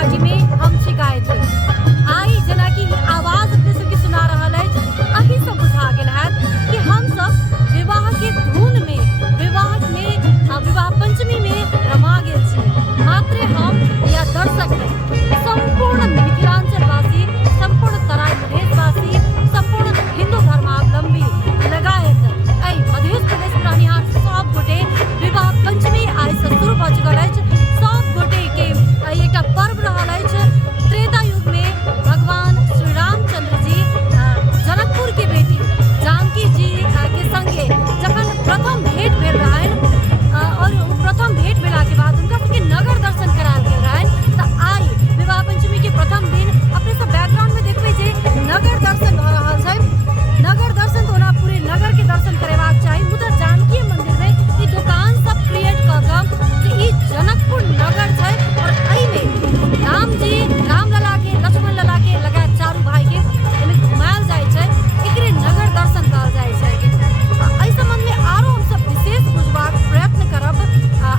Party में हम शिकायत थे आई जना की आवाज अपने सबके सुना रहा है। अभी सब बुझा गेल है कि हम सब विवाह के धुन में विवाह पंचमी में रमा गेल छी। मात्र हम या दर्शक संपूर्ण मिथिलांचलवासी, संपूर्ण तराई प्रदेशवासी, संपूर्ण हिंदू धर्मावलंबी लगायत मध्य प्रदेश रहनिहार सब गोटे विवाह पंचमी आई से शुरू भ चुकल अछि। सब गोटे के एकटा पर्व रहल अछि। त्रेता युग में भगवान श्री रामचंद्र जी जनकपुर के बेटी जानकी जी के संगे जखन प्रथम भेंट भेल रहन और प्रथम भेंट भेला के बाद उनका सबके नगर दर्शन करायल गेल रहन। तो आई विवाह पंचमी के प्रथम दिन अपने सब बैकग्राउंड में देखबे जे नगर दर्शन भ रहल छै। नगर दर्शन तो ओना पूरे नगर के दर्शन करेबाक चाही, मुदा जानकी मंदिर में ई दुकान सब क्रिएट क के जे ई जनकपुर नगर छै और एहि में राम जी, रामलला के, लक्ष्मण लला के लगायत चारू भाई के एमे घुमायल जाय छै। एकरे नगर दर्शन कहल जाय छै। एहि संबंध में आरो हम सब विशेष बुझबाक प्रयत्न करब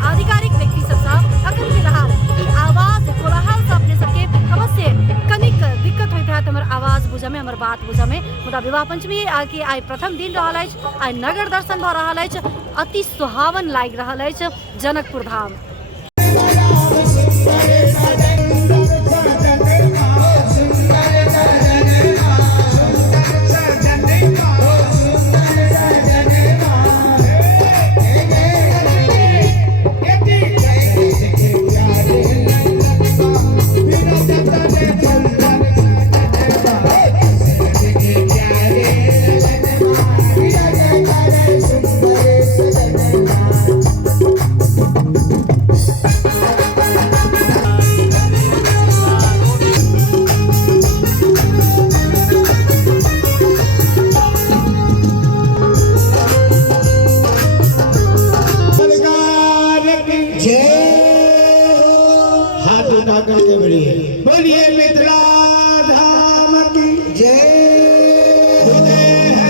आधिकारिक व्यक्ति सबसँ। अखन फिलहाल ई आवाज कोलाहल से अपने सबके अवश्य कनिक दिक्कत होइत हैत हमर आवाज बुझे में, हमर बात बुझे में। मुदा विवाह पंचमी के आई प्रथम दिन रहल अछि। आई नगर दर्शन भ रहल अछि। अति सुहावन लागि रहल अछि जनकपुर धाम। बोलिए मिथिला धाम की जय,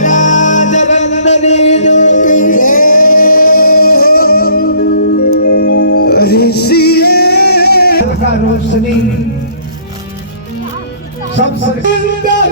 राज रंदनी की जय। रोशनी सबसे सुंदर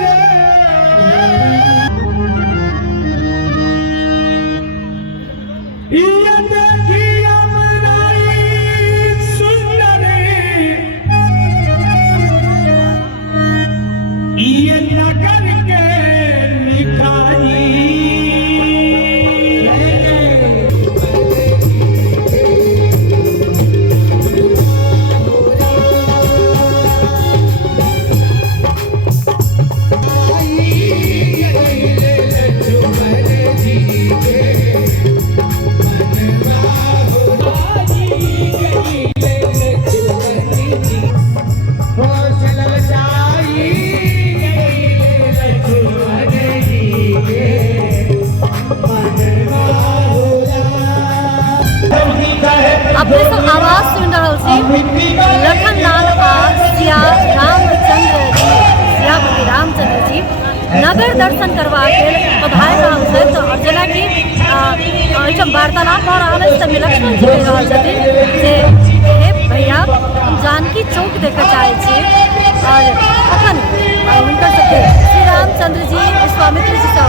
अपने सब आवाज सुन रहल छी लखनलाल आ सिया रामचंद्र जी, सियापति रामचंद्र जी नगर दर्शन करवा के पधारि रहल छथि। और जेना कि एहिठाम वार्तालाप भऽ रहल अछि तऽ लक्ष्मण जी कहि रहल छथिन जे हे भैया हम जानकी चौक देखऽ चाहै छी। और अखन हुनकर सबके श्री रामचंद्र जी विश्वामित्र जी सँ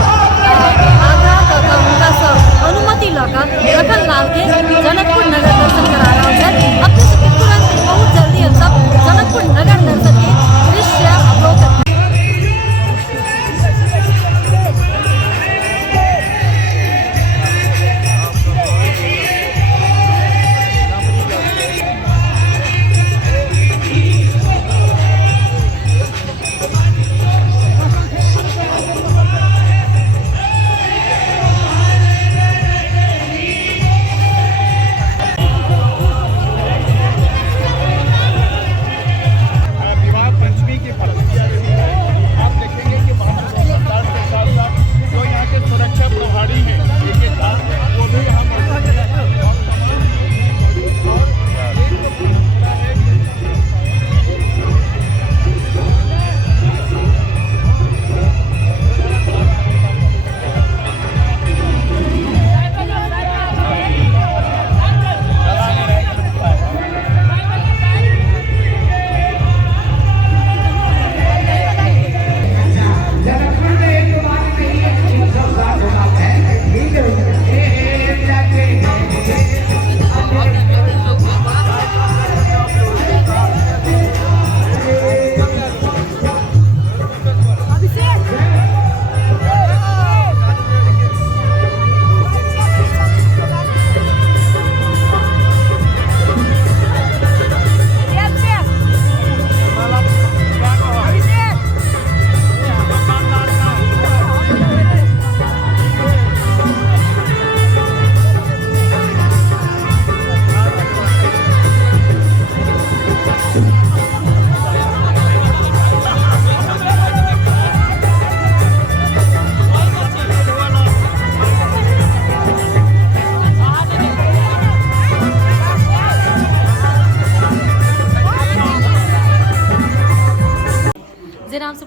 आग्रह कऽ कऽ हुनकासँ अनुमति लऽ कऽ लखनलाल के जनकपुर नगर दर्शन करा रहल छथि। अपने सबके तुरंत बहुत जल्दी हम सब जनकपुर नगर दर्शन के दृश्य अवलोकन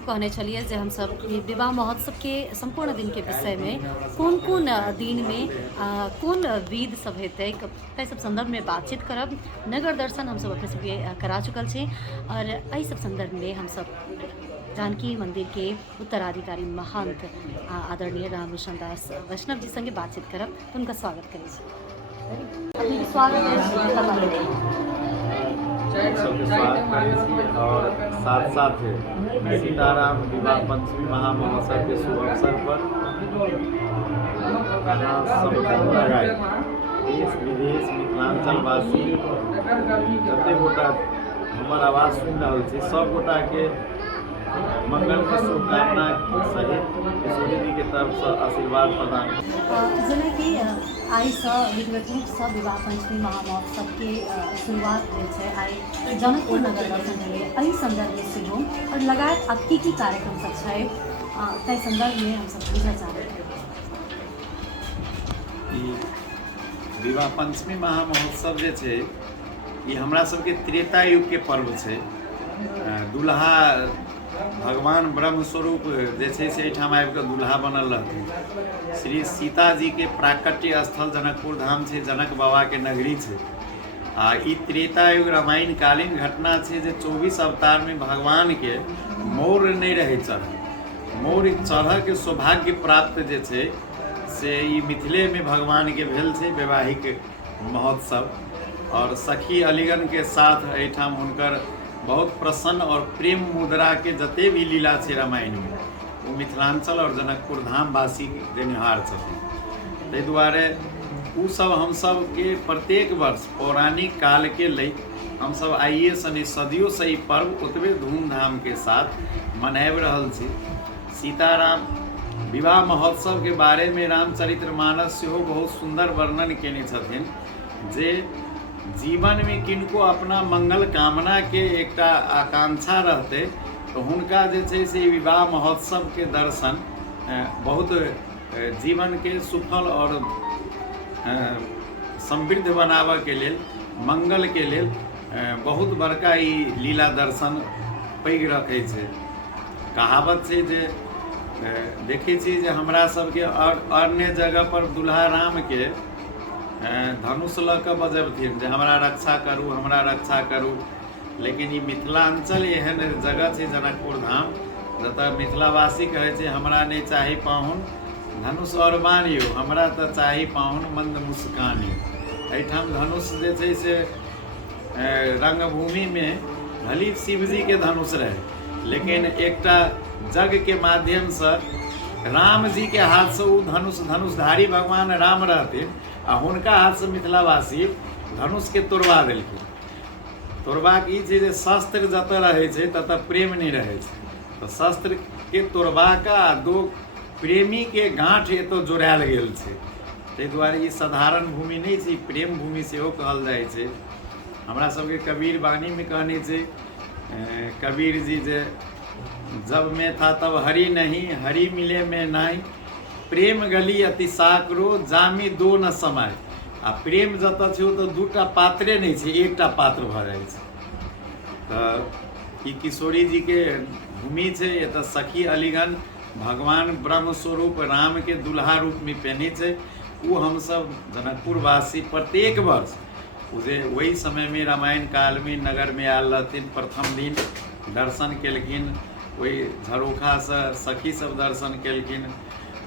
कहने छलिए जे हम सब ये विवाह महोत्सव के संपूर्ण दिन के विषय में कौन कौन दिन में कौन विध सब हेतै ताहि सब संदर्भ में बातचीत करब। नगर दर्शन हम सब अपने सबके करा चुकल छी और एहि सब संदर्भ में हम सब जानकी मंदिर के उत्तराधिकारी महंत आदरणीय रामभूषण दास वैष्णव जी संगे बातचीत करब। तो उनका स्वागत करै छी। अपने के स्वागत है। सबके स्वागत करै छी और साथ साथ सीताराम विवाह पंचमी महामहोत्सव के शुभ अवसर पर अहाँ सब लगाए देश विदेश मिथिलांचल वासी जते गोटा हमर आवाज सुनि रहल छी सब गोटा के मंगल के शुभकामना सहित किशोरी जी के तरफ से आशीर्वाद प्रदान। जेना कि आइ से विधिवत रूप से विवाह पंचमी महामहोत्सव के शुरुआत भेल छै। आइ जनकपुर नगर दर्शन भेलै एहि संदर्भ में सेहो और लगायत अब की कार्यक्रम सब छै ताहि संदर्भ में हम सब बुझय चाहबै। ई विवाह पंचमी महामहोत्सव जे छै ई हमरा सबके त्रेता युग के पर्व छै। दुल्हा भगवान ब्रह्म स्वरूप जे छै से एहिठाम आबि कऽ दुल्हा बनल रहथिन। श्री सीता जी के प्राकट्य स्थल जनकपुर धाम छै, जनक बाबा के नगरी छै। आ ई त्रेता युग रामायण कालीन घटना छै जे 24 अवतार में भगवान के मोर नहीं रहे चढ़ मोर चढ़ के सौभाग्य प्राप्त जे छै से ई मिथिले में भगवान के भेल छै वैवाहिक महोत्सव। और सखी अलीगन के साथ एहिठाम हुनकर बहुत प्रसन्न और प्रेम मुद्रा के जते भी लीला छै रामायण में वो मिथिलांचल और जनकपुर धाम वासी देनिहार छथिन। ताहि दुआरे उ सब हम सब के प्रत्येक वर्ष पौराणिक काल के लय हम सब आइए सनी सदियों से ई पर्व ओतबे धूमधाम के साथ मनाबि रहल छी। सीताराम विवाह महोत्सव के बारे में रामचरितमानस सेहो बहुत सुंदर वर्णन केने छथिन जे जीवन में किनको अपना मंगल कामना के एकटा आकांक्षा रहते तो हुनका जे छै से विवाह महोत्सव के दर्शन बहुत जीवन के सुफल और समृद्ध बनाबऽ के लेल मंगल के लेल बहुत बड़का ई लीला दर्शन पैघ रखै छै। कहावत छै जे देखै छी जे हमरा सबके अन्य जगह पर दुल्हा राम के धनुष लऽ कऽ बजबथिन जे हमरा रक्षा करू हमरा रक्षा करू। लेकिन ई मिथिलांचल एहन जगह छै जनकपुर धाम जतऽ मिथिलावासी कहै छै हमरा नहीं चाही पाहुन धनुष और बानियो हमरा तऽ चाही पाहुन मंद मुस्कानियो। एहिठाम धनुष जे छै से रंगभूमि में भली शिवजी के धनुष रहे लेकिन एकटा जग के माध्यम से राम जी के हाथ से वो धनुषधारी भगवान राम रहथिन आ हुनका हाथ से मिथिलावासी धनुष के तोड़वा देलखिन। तोड़बाक ई छै जे शस्त्र जतऽ रहै छै ततऽ प्रेम नहीं रहै छै तो शस्त्र के तोड़बा कऽ आ दो प्रेमी के गांठ एतऽ जोड़ायल गेल छै। ताहि दुआरे ई साधारण भूमि नहीं छै, प्रेम भूमि सेहो कहल जाइ छै। हमरा सबके कबीर वाणी में कहने छै कबीर जी जे जब मैं था तब हरि नहीं हरि मिले में नहीं प्रेम गली अति साकरो जामी दो न समय। आ प्रेम जतऽ छै तऽ दूटा पात्रे नहीं छै एकटा पात्र भऽ जाइ छै। तऽ ई किशोरी जी के भूमि छै। एतऽ सखी अलीगन भगवान ब्रह्म स्वरूप राम के दुल्हा रूप में पहने छै। वो हम सब जनकपुर वासी प्रत्येक वर्ष उसे वही समय में रामायण काल में नगर में आयल रहथिन। प्रथम दिन दर्शन केलखिन, वही झरोखा से सखी सब दर्शन केलखिन,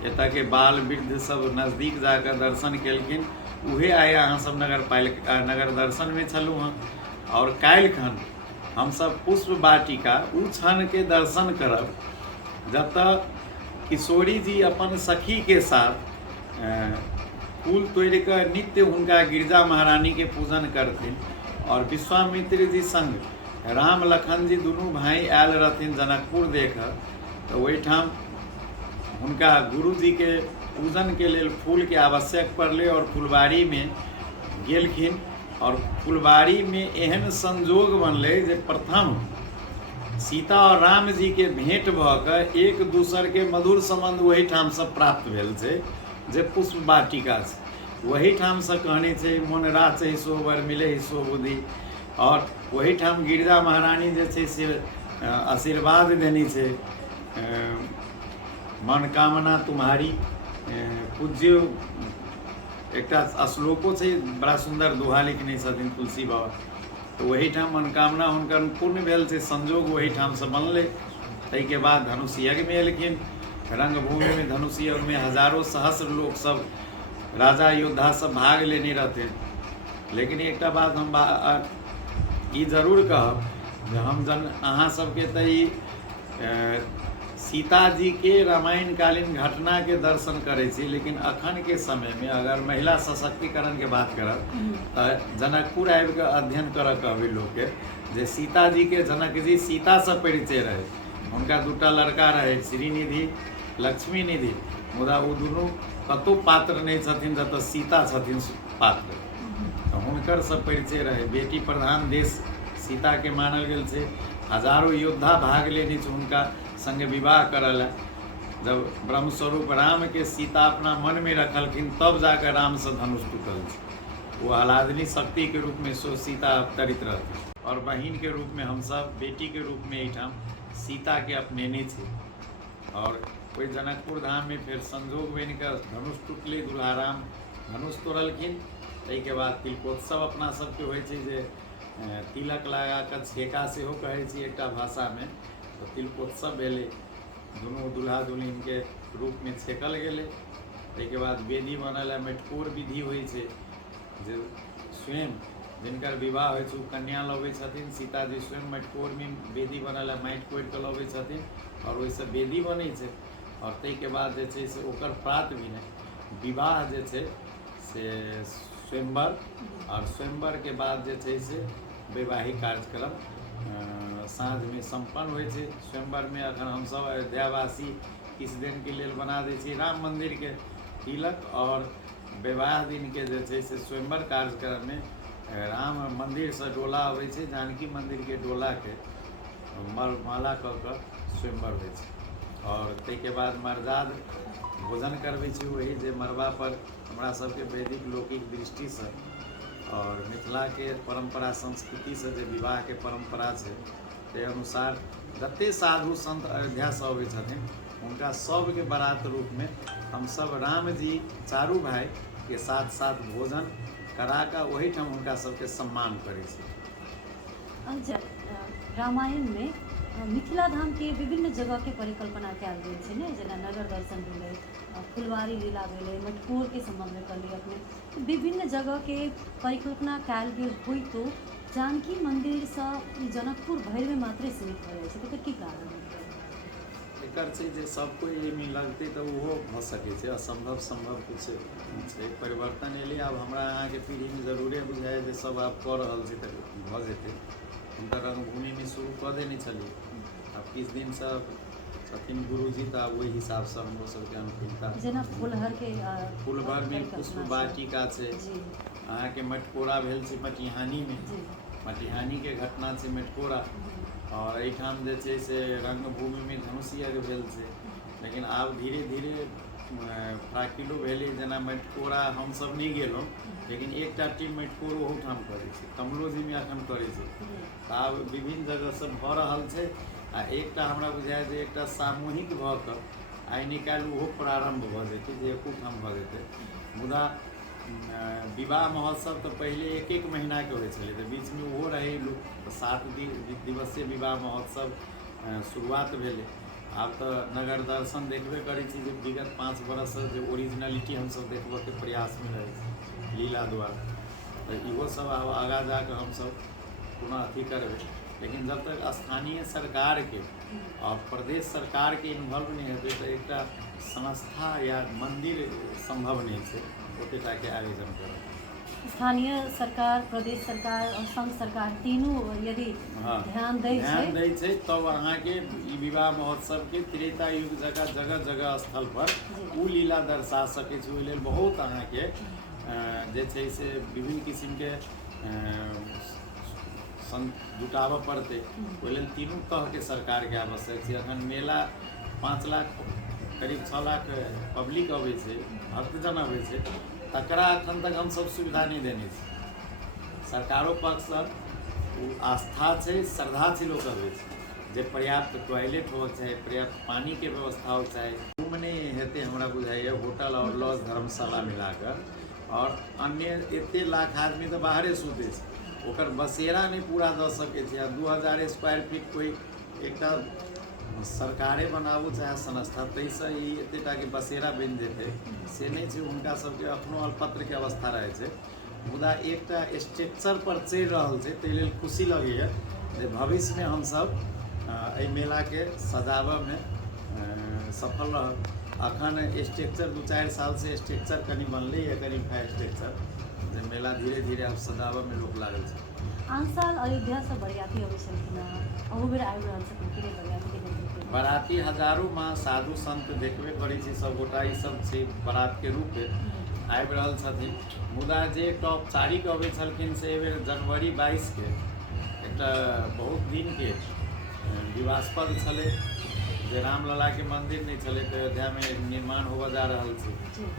एतऽ के बाल वृद्ध सब नजदीक जाकर दर्शन केलखिन। उहे आइ अहाँ सब नगर दर्शन में छलहुँ हँ। और काल्हिखन हम सब पुष्प वाटिका उ क्षण के दर्शन करब जतऽ किशोरी जी अपन सखी के साथ फूल तोड़ि कऽ नित्य हुनका गिरजा महारानी के पूजन करथिन। और विश्वामित्र जी संग राम लखन जी दुनू भाई आयल रहथिन जनकपुर देखऽ तो ओहिठाम हुनका गुरु जी के पूजन के लेल फूल के आवश्यक पड़लै और फुलबाड़ी में गेलखिन। और फुलबाड़ी में एहन संजोग बनलै जे प्रथम सीता और राम जी के भेंट भऽ कऽ एक दूसर के मधुर संबंध वही ठाम से प्राप्त भेल छै जे पुष्प वाटिका छै। वही ठाम से कहने छै मोन राचै सो वर मिले सो बुद्धि। और वही ठाम गिरजा महारानी जे छै से आशीर्वाद देने छै मनोकामना तुम्हारी पूज्य एकटा श्लोको छै, बड़ा सुंदर दोहा लिखने छथिन तुलसी बाबा। तो वही ठाम मनोकामना हुनकर पूर्ण भेल छै, संजोग वही ठाम से बनलै। ताहिके बाद धनुष यज्ञ में एलखिन, रंगभूमि में धनुष यज्ञ में हजारों सहस्र लोग सब राजा योद्धा सब भाग लेने रहते। लेकिन एकटा बात हम ई जरूर कहब जे हम जन अहाँ सबके तऽ ई सीता जी के रामायण कालीन घटना के दर्शन करे छी, लेकिन अखन के समय में अगर महिला सशक्तिकरण के बात करब तो जनकपुर आबि के अध्ययन करऽ कहबै लोग के जे सीता जी के जनक जी सीता से परिचय रहे। हुनका दूटा लड़का रहे, श्रीनिधि लक्ष्मी निधि, मुदा ओ दुनू कतौ पात्र नहीं छथिन जतऽ सीता छथिन पात्र। तो हुनकर से परिचय रहे। बेटी प्रधान देश सीता के मानल गेल छै। हजारों योद्धा भाग लेने छै हुनका संगे विवाह करल। जब ब्रह्मस्वरूप राम के सीता अपना मन में रखलखिन तब जाकर राम से धनुष टूटल छै। वो आह्लादिनी शक्ति के रूप में सो सीता अवतरित रहती और बहिन के रूप में हम सब बेटी के रूप में एहिठाम सीता के अपनेने छै। और कोई जनकपुर धाम में फिर संजोग बन कर धनुष टूटले, दुल्हा राम धनुष तोड़लखिन। ताहिके बाद तिलकोत्सव अपना सबके होइ छै जे तिलक लगा कर छेका सेहो कहै छी एकटा भाषा में। तो तिलकोत्सव भेलै, दुनू दुल्हा दुल्हिन के रूप में छेकल गेलै। ताहिके बाद वेदी बनल है, मटकोर विधि होइ छै जे स्वयं जिनकर विवाह होइ छै कन्या लबै छथिन। सीताजी स्वयं मटकोर में वेदी बनल है, माटि कोड़ि कऽ लबै छथिन और ओहिसँ वेदी बनै छै। और ताहिके बाद जे छै से ओकर प्रात भी नहि विवाह जे छै से स्वयंवर, और स्वयंवर के बाद जे छै से वैवाहिक कार्यक्रम साँझ में संपन्न होइ छै। स्वयंवर में अखन हमसब अयोध्यावासी किछु दिन के लेल बना दै छी राम मंदिर के तिलक, और विवाह दिन के जे छै से स्वयंवर कार्यक्रम में राम मंदिर से डोला अबै छै, जानकी मंदिर के डोला के माला कऽ कऽ स्वयंवर होइ छै। और ताहिके बाद मर्याद भोजन करबै छी वही जे मरबा पर हमरा सबके वैदिक लौकिक दृष्टि से और मिथिला के परंपरा संस्कृति से जे विवाह के परंपरा छै ते अनुसार जते साधु संत अयोध्या से अबै छथिन हुनका सबके बारात रूप में हम सब राम जी चारू भाई के साथ साथ भोजन करा कऽ वही ठाम हुनका सबके सम्मान करै छी। रामायण में मिथिला धाम के विभिन्न जगह के परिकल्पना कयल गेल छै ने, जेना नगर दर्शन भेलै, फुलवारी लीला भेलै, मटकोर के संबंध में कहलिए अपने, विभिन्न जगह के परिकल्पना कयल गेल होइ तो जानकी मंदिर से जनकपुर भरि में मात्रे सीमित हो जाइ छै, तो की कारण है? एकर छै जे सब कोई एहिमे लगतै तऽ ओहो भऽ सकै छै, असंभव संभव कुछ छै। परिवर्तन एलै, आब हमरा अहाँके पीढ़ीमे जरूरे बुझाइ जे सब आब कऽ रहल छै तऽ भऽ जेतै। हम तऽ रंगभूमिमे शुरू कऽ देने छलियै, आब किछु दिन से छथिन गुरुजी तऽ आब ओहि हिसाबसँ हमरो सबके अनुकूलता। जेना फुलभर में पुष्प वाटिका छै, अहाँके मटकोरा भेल छै मटिहानी में, मटिहानी के घटना छै मटकोरा। और एहिठाम जे छै से रंगभूमि में धनुष यज्ञ भेल छै। लेकिन आब धीरे धीरे फ्राकिलो भेलै, जेना मटकोरा हमसब नहीं गेलहुँ लेकिन एकटा टीम मटकोर ओहूठाम करै छै, कमलोजीमे एखन करै छै। आब विभिन्न जगह से भऽ रहल छै। आ एकटा हमरा बुझाय जे एकटा सामूहिक भऽ कऽ आइ निकालि ओहो प्रारंभ भऽ जेतै जे एकोठाम भऽ जेतै। मुदा विवाह महोत्सव तो पहले एक एक महीना के होइ छलै, तऽ बीच में ओहो रहे 7 दिवसीय विवाह महोत्सव शुरुआत भेलै। आब तो नगर दर्शन देखबे करै छी जे विगत 5 बरस से जो ओरिजिनलिटी हमसब देखबऽ के प्रयास में रहै छी लीला द्वारा, तो इहो सब आब आगाँ जाकऽ हमसब पुनः अथी करबै। लेकिन जब तक स्थानीय सरकार के और प्रदेश सरकार के इन्वॉल्व नहीं हेतै तो एकटा संस्था या मंदिर संभव नहीं है ओतेटा के आयोजन करब। स्थानीय सरकार, प्रदेश सरकार और संघ सरकार तीनों यदि ध्यान दै छै तब अहाँके ई विवाह महोत्सव के त्रेता युग जगह जगह स्थल पर ओ लीला दर्शा सकै छै। ओहि लेल बहुत अहाँके जे छै से विभिन्न किस्म के जुटाबऽ पड़तै। ओहि लेल तीनू तह के सरकार के आवश्यक छै। अखन मेला 5 लाख करीब 6 लाख पब्लिक अबै छै, भक्तजन अबै छै, तकरा अखन तक हम सब सुविधा नहीं देने छी। सरकारों पक्ष से आस्था छै, श्रद्धा छै, लोक अबै छै, जे पर्याप्त टॉयलेट होक चाही, पर्याप्त पानी के व्यवस्था होक चाही। घूमने हेतु हमरा बुझाइए होटल और लॉज धर्मशाला मिलाकर, और अन्य एते लाख आदमी तो बाहरे सुते छै, ओकर बसेरा नहीं पूरा दऽ सकै छै। 2000 स्क्वायर फीट कोई एकटा सरकारे बनाबू चाहे संस्था, ताहिसँ ई एतेटा के बसेरा बनि जेतै से नहीं छै। हुनका सबके अपनो अल्पत्र के अवस्था रहै छै, मुदा एकटा स्ट्रक्चर पर चढ़ि रहल छै। ताहि लेल खुशी लगैए जे भविष्य में हमसब एहि मेला के सजाबऽ में सफल रहब। अखन स्ट्रक्चर 2-4 साल से स्ट्रक्चर कनि बनलै है, कनि फायर स्ट्रक्चर, जे मेला धीरे धीरे अब सजाबऽ में लोक लागल छै। आन साल अयोध्या से बरियाती अबै छलखिन हँ, अहू बेर आबि रहल छथिन कि बरियाती के नेतृत्व? बराती हजारों माँ साधु संत देखबे करै छी, सबगोटा ई सब छै बरात के रूप में आबि रहल छथिन। मुदा जे औपचारिक अबै छलखिन से एहि बेर जनवरी 22 के एकटा बहुत दिन के विवादास्पद छलै, जे रामलला के मंदिर नहीं छलै तऽ अयोध्या में निर्माण होबऽ जा रहल छै,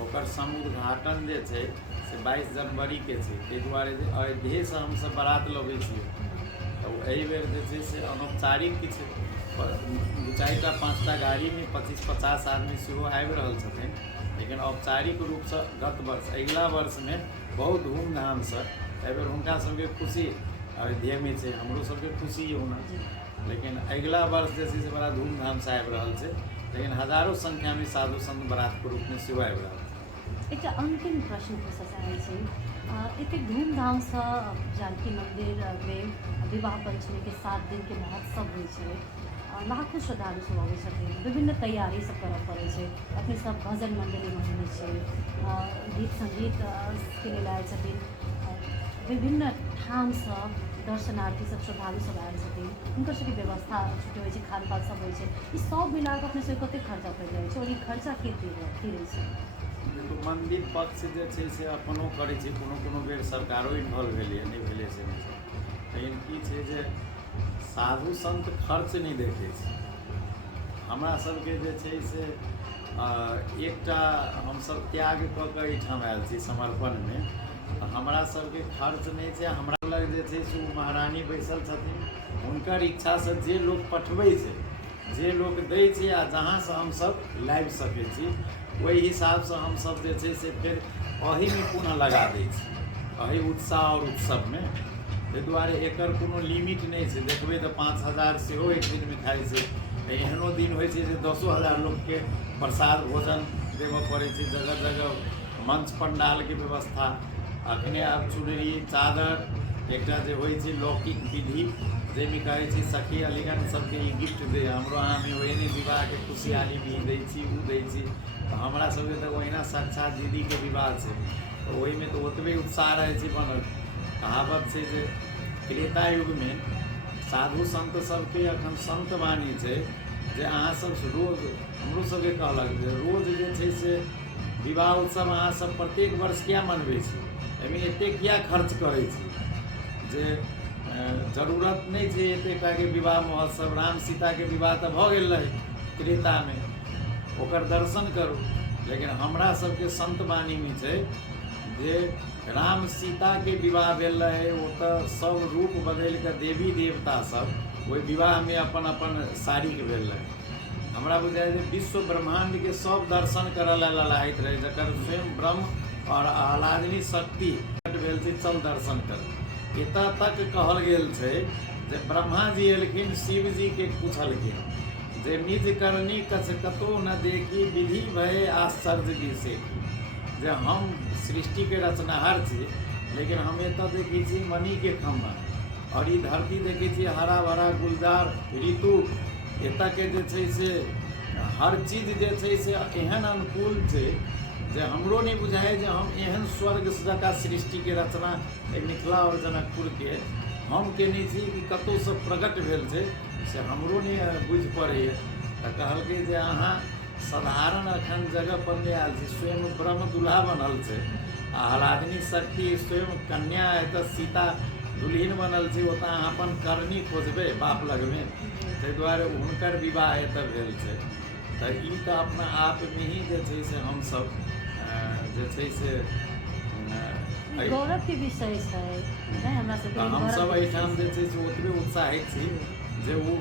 ओकर समुद्घाटन जे छै से 22 जनवरी के छै। ताहि दुआरे जे अयोध्या से हमसब बारात लबै छियै, तऽ एहि बेर जे छै से अनौपचारिक किछु 2-4टा 5टा गाड़ी में 25-50 आदमी सेहो आबि रहल छथिन। लेकिन औपचारिक रूप से गत वर्ष अगिला वर्ष में बहुत धूमधाम से एहि बेर हुनका सबके खुशी अयोध्या में छै, हमरो सबके खुशी होना, लेकिन अगिला वर्ष जे छै से बड़ा धूमधाम से आबि रहल छै। लेकिन हजारों संख्या में साधु संत बारात के रूप में सेहो आबि रहल छै। एकटा अंतिम प्रश्न पूछऽ चाहै छी, एतेक धूमधाम से जानकी मंदिर में विवाह पंचमी के 7 दिन के महोत्सव होइ छै, लाखों श्रद्धालु सब अबै छथिन, विभिन्न तैयारी सब करऽ पड़ै छै, अपने सब भजन मंडली में छै, गीत संगीत के लेल आयल छथिन, विभिन्न ठाम से दर्शनार्थी सब श्रद्धालु सब आयल छथिन, हुनकर सबके व्यवस्था छुट्टी होइ छै, खान पान सब होइ छै, ई सब मिलाकर अपने सब कतेक खर्चा पड़ि जाइ छै, और ई खर्चा के तिरै छै? देखो मंदिर पक्ष जे छै से अपनो करै छै, कोनो बेर सरकारो इन्वॉल्व भेलै, नहीं भेलै से नहीं छै। लेकिन की छै जे साधु संत खर्च नहीं देखै छै। हमरा सबके जे छै से एकटा हमसब त्याग कऽ कऽ एहिठाम आयल छी समर्पण में, हमरा सबके खर्च नहीं छै। हमरा लग जे छै से महारानी बैसल छथिन, हुनकर इच्छा से जे लोग पठबै छै, जे लोग दै छै, आ जहाँ से हमसब लाबि सकै छी ओहि हिसाब से हमसब जे छै से फेर अही में पुनः लगा दै छी, अही उत्साह और उत्सव में। ताहि दुआरे एकर कोनो लिमिट नहीं छै। देखबै तऽ 5000 सेहो एक दिन में खाइ छै, एहनो दिन होइ छै जे 10,000 लोग के प्रसाद भोजन देबऽ पड़ै छै। जगह जगह मंच पंडाल के व्यवस्था, अखने आब चुनरी चादर एकटा जे होइ छै लौकिक विधि, जाहिमे कहै छै सखी अलीगन सबके ई गिफ्ट दे, हमरो अहाँ में ओहने विवाह के खुशहाली भी दै छी, उ दै छी। तऽ हमरा सबके तऽ ओहिना साक्षात दीदी के विवाह छै, तऽ ओहिमे तऽ ओतबे उत्साह रहै छै बनल। कहावत छै जे त्रेता युग में साधु संत सबके अखन संत वाणी छै जे अहाँ सब रोज, हमरो सबके कहलक जे रोज जे छै से विवाह उत्सव अहाँ सब प्रत्येक वर्ष किया मनबै छी, एहिमे एते किया खर्च करै छी, जे जरूरत नहीं छै एतेटा के विवाह महोत्सव। राम सीता के विवाह तऽ भऽ गेल रहै त्रेता में, ओकर दर्शन करू। लेकिन हमरा सबके संत वाणी में छै जे राम सीता के विवाह भेल रहे, ओ तऽ सब रूप बदल कऽ देवी देवता सब ओहि विवाह में अपन अपन शारीक भेल रहे। हमरा बुझाइ जे विश्व ब्रह्मांड के सब दर्शन करऽ लेल ललाहत रहे, जकर स्वयं ब्रह्म और आह्लादिनी शक्ति भेल छै चल दर्शन कर। एतऽ तक कहल गेल छै जे ब्रह्मा जी एलखिन, शिव जी के पूछलखिन जे निज करनी कछ कतो न देखी, विधि भय आश्चर्य विषेकी, जे हम सृष्टि के रचनाहार छी, लेकिन हम एतऽ देखै छी मणि के खम्भा, और ई धरती देखै छी हरा भरा गुलजार ऋतु। एतऽ के जे छै से हर चीज जे छै से एहन अनुकूल छै जे हमरो नहीं बुझाए जे हम एहन स्वर्ग जकाँ सृष्टि के रचना मिथिला और जनकपुर के हम केने छी कि कतौ से प्रकट भेल छै, से हमरो नहीं बुझ पड़ैए। तऽ कहलकै जे अहाँ साधारण अखन जगह पर नहीं आयल छी, स्वयं ब्रह्म दुल्हा बनल छै, आह्लादिनी शक्ति स्वयं कन्या, एतऽ सीता दुल्हिन बनल छै, ओतऽ अहाँ अपन करनी खोजबै बाप लगमे। ताहि दुआरे हुनकर विवाह एतऽ भेल छै। तऽ ई तऽ अपना आप में ही जे छै से हमसब जे छै से गौरव के विषय छै, हमरा सबके हमसब एहिठाम जे छै से ओतबे उत्साहित छी जे ओ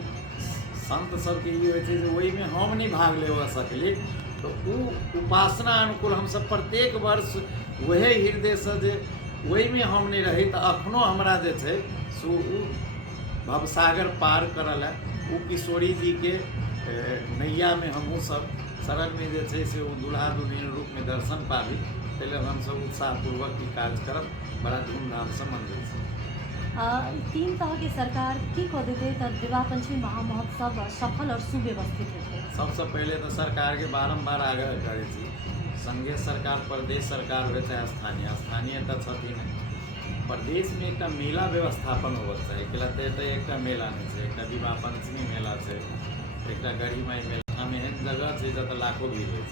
संत सबके ये होइ छै जे ओहिमे हम नहीं भाग ले सकली, तो उ उपासना अनुकूल हम सब प्रत्येक वर्ष वहे हृदय से जे ओहिमे हम नहीं रही, तो अखनो हमरा जे छै सो उ भवसागर पार करल है। उ किशोरी जी के नैया में हमहूँ सब शरण में जे छै से दुल्हा दुल्हन रूप में दर्शन पाबी, ताहि हम सब उत्साहपूर्वक ई काज करब, बड़ा धूमधाम से मनबै छी। 3 तरह के सरकार की कह देते तो विवाह पंचमी महामहोत्सव सफल और सुव्यवस्थित होते। सबसे पहले तो सरकार के बारम्बार आग्रह करे छी, संघीय सरकार, प्रदेश सरकार हो चाहे स्थानीय तो छथिन, प्रदेश में एक मेला व्यवस्थापन होबक चाही। कहते एक मेला नहीं है, एक विवाह पंचमी मेला है, एक गढ़ी माई मेला में एहन जगह है जत लाखों भीड़ हो,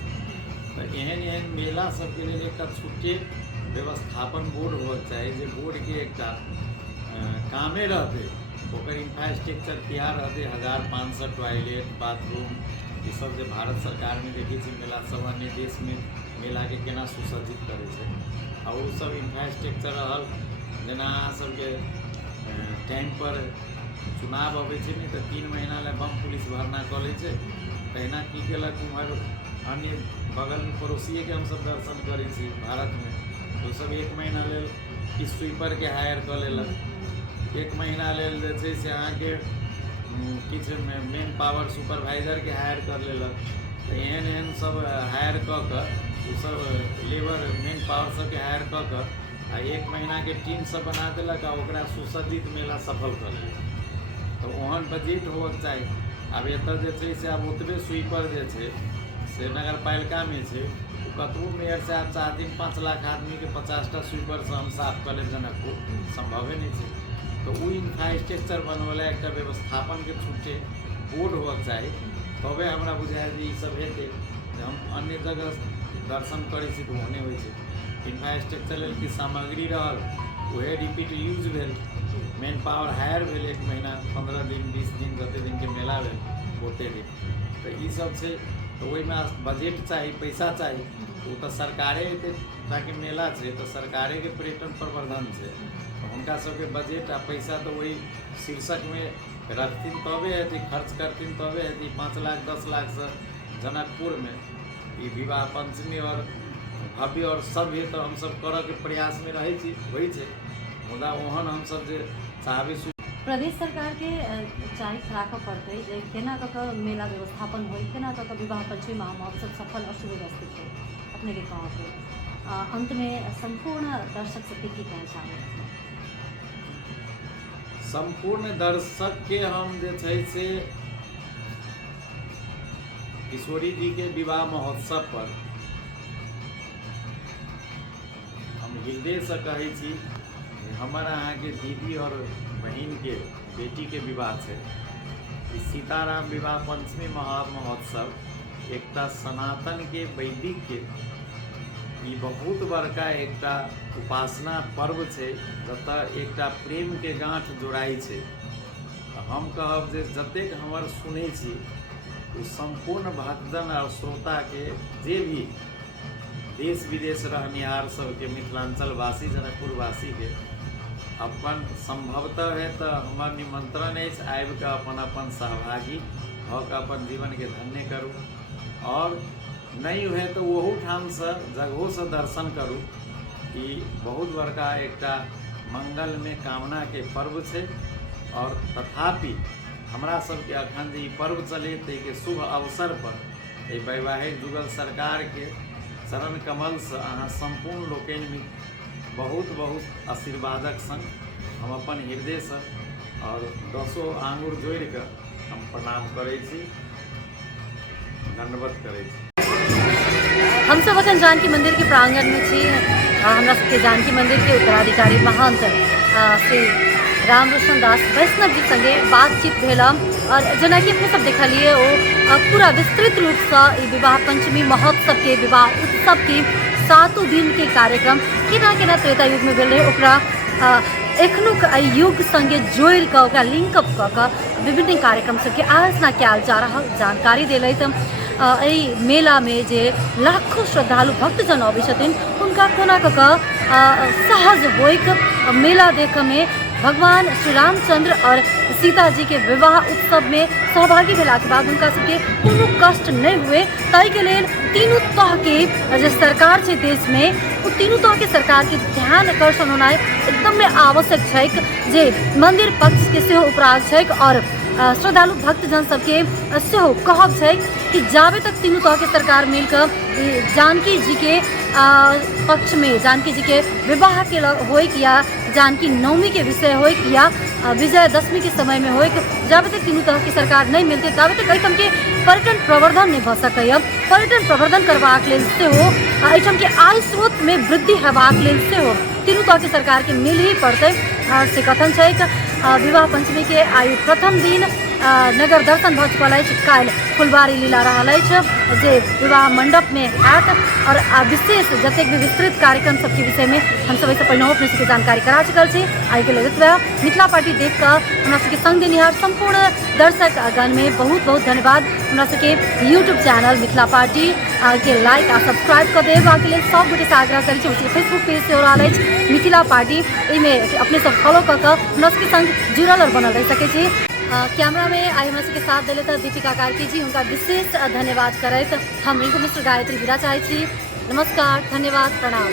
तो एहन मेला सबके लिए एक छुट्टे व्यवस्थापन बोर्ड होबक चाही, जे बोर्ड के एक कामे रहते ओकर इंफ्रास्ट्रक्चर तैयार रहते, 1500 टॉयलेट बाथरूम ये सब जो भारत सरकार में देखी छी मेला सब अन्य देश में मेला के केना सुसज्जित करे छै, और वो सब इंफ्रास्ट्रक्चर रहल जेना सबके टाइम पर चुनाव अबै छै नहीं तो 3 महीना ले बम पुलिस भरना कऽ लै छै, तहिना की केलक उम्हर अन्य बगल में पड़ोसिए के हम सब दर्शन करै छी भारत में, तो सब 1 महीना लेल किस स्वीपर के हायर कर लेलक, 1 महीना लेल जे छै से अहाँके किछु मेन पावर सुपरवाइजर के हायर कर लेलक, तो एहन सब हायर कऽ कऽ सब लेबर मेन पावर सबके हायर कऽ कऽ आ 1 महीना के टीम सब बना देलक आ ओकरा सुसज्जित मेला सफल कर लेलक। तो ओहन बजट होबक चाही। आब एतऽ जे छै से आब ओतबे स्वीपर जे छै से नगर पालिका में छै, कतबो मेयर साहब चाहथिन 5 लाख आदमी के 50टा स्वीपर से हम साफ कर ले जनकपुर, संभवे नहीं है। तो वो इंफ्रास्ट्रक्चर बनवला एक व्यवस्थापन के छुट्टे बोर्ड होबक चाही, तबे हमरा बुझाय जे ई सब हेतै। हम अन्य जगह दर्शन करै छी तो ओहने होइ छै, इंफ्रास्ट्रक्चर लेल की सामग्री रहल वह रिपीट यूज भेल, मेन पावर हायर भेल, 1 महीना 15 दिन 20 दिन जते दिन के मेला भेल ओते दिन, तो ई सब छै। तो वही में बजट चाहिए, पैसा चाहिए, वो तो सरकारे ताकि मेला है तो सरकारे के पर्यटन प्रवर्धन है, तो उनका सबके बजट आ पैसा तो वही शीर्षक में रखतीन तबे हेती, खर्च करतीन तबे हेती। 5 लाख 10 लाख से जनकपुर में ये विवाह पंचमी और भव्य और सभ्य तो हम सब करऽ के प्रयास में रहे छी, वही है मुदा ओहन हम सब जे चाहबे प्रदेश सरकार के चाहे खराक पड़ते जे केना कऽ मेला व्यवस्थापन हो, केना कऽ विवाह पंचमी महामहोत्सव सफल और सुव्यवस्थित हो, अपने के कहा अंत में संपूर्ण दर्शक सबके की कहना चाहब? संपूर्ण दर्शक के हम जे छै से किशोरी जी के विवाह महोत्सव पर हम हृदय से कहै छी, हमारा अहाँ के दीदी और बहन के बेटी के विवाह है। सीताराम विवाह पंचमी महामहोत्सव एक सनातन के वैदिक के ये बहुत बड़का एक उपासना पर्व है, जतऽ एक प्रेम के गांठ जोड़ाई है। हम कहब जे जतेक हमर सुनै छी ओ संपूर्ण भक्तजन और श्रोता के जे भी देश विदेश रहनिहार सबके मिथिलांचल वासी जनकपुर वासी के अपन संभवतः है तो हमार निमंत्रण है आबि के अपन सहभागी भऽ के अपन जीवन के धन्य करूँ, और नहीं हुए तो वहू ठाम से जगहों से दर्शन करूँ। कि बहुत बड़का एक मंगल में कामना के पर्व है, और तथापि हमरा सबके अखन जे पर्व चले के शुभ अवसर पर वैवाहिक जुगल सरकार के चरण कमल से अहाँ संपूर्ण लोकनि में बहुत बहुत आशीर्वादक संग हम अपन हृदय से और 10 आंगुर जोड़ के हम प्रणाम करे छी, दंडवत करे छी। हम सब अखन जानकी मंदिर के प्रांगण में छी। हमरा सबके जानकी मंदिर के उत्तराधिकारी महंत श्री राम रोशन दास वैष्णव जी संगे बातचीत भेल, और जना कि अपने सब देखलिए वो पूरा विस्तृत रूप से विवाह पंचमी महोत्सव के विवाह उत्सव के 7 दिन के कार्यक्रम केना त्रेता युग में भेल रहे ओकरा एखनुक युग संगे जोड़ के ओकरा लिंकअप कऽ विभिन्न कार्यक्रम सबके आयोजना कयल जा रहा जानकारी दिलैत। मेला में जे लाखों श्रद्धालु भक्तजन अबै छथिन हुनका कोना कऽ सहज होइक मेला देख में भगवान श्री रामचंद्र और सीता जी के विवाह उत्सव में सहभागी भेला के बाद उनका सबके कोनो कष्ट नहीं हुए ताई के लेल तीनों तह के जो सरकार है देश में वो तीनों तह के सरकार के ध्यान आकर्षण होना एकदम में आवश्यक है जे मंदिर पक्ष के सेहो उपराग है और श्रद्धालु भक्तजन सबके सेहो कहब है कि जाबे तक तीनों तह के सरकार मिलकर जानकी जी के पक्ष में जानकी जी के विवाह के होय या जानकी नवमी के विषय होय या विजयदशमी के समय में होय जब तक तीनों तरह की सरकार नहीं मिलती तब तक एहिठाम के पर्यटन प्रवर्धन नहीं भ सकैया। पर्यटन प्रवर्धन करबाक लेल सेहो एहिठाम के आय स्रोत में वृद्धि हेबाक लेल सेहो तीनों तरह की सरकार के मिल ही पड़ते से कथन छै। विवाह पंचमी के आयु प्रथम दिन नगर दर्शन भ चुकल अछि। काल्हि फुलबारी लीला रहल अछि जे विवाह मंडप में हैत और विशेष जतेक भी विस्तृत कार्यक्रम सबके विषय में हम सब पहिने अपने सबके जानकारी करा चुकल छी। आई के लेल मिथिला पार्टी देख कर हमरा सबके संग देनिहार संपूर्ण दर्शक गण में बहुत बहुत धन्यवाद। हमरा सबके यूट्यूब चैनल मिथिला पार्टी के लाइक आ सब्सक्राइब कर देब के लिए सब गोटे से आग्रह करै छी। फेसबुक पेज से हो रहा है मिथिला पार्टी में अपने सब फॉलो कर हमरा सबके संग जुड़ल और बनल रह सके छी। कैमरा में आई हमरा सबके साथ दिले तो दीपिका कार्की जी उनका विशेष धन्यवाद करैत हम रिंकू मिश्र गायत्री विदा चाहै छी। नमस्कार, धन्यवाद, प्रणाम।